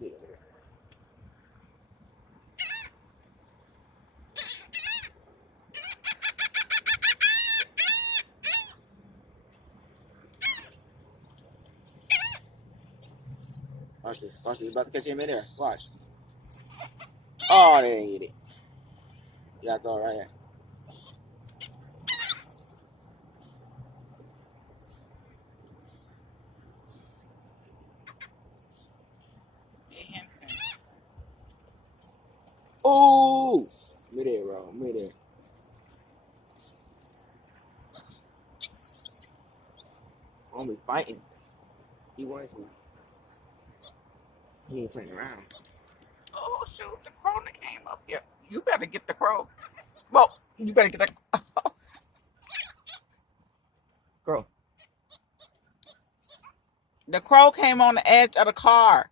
Yeah. Watch this. Watch this. About to catch him in there. Watch. Oh, they didn't get it. You gotta throw it right here. Oh, midair, bro. Midair. Only fighting. He wants to. He ain't playing around. Oh shoot! The crow that came up here. You better get the crow. Well, you better get that crow. The crow came on the edge of the car.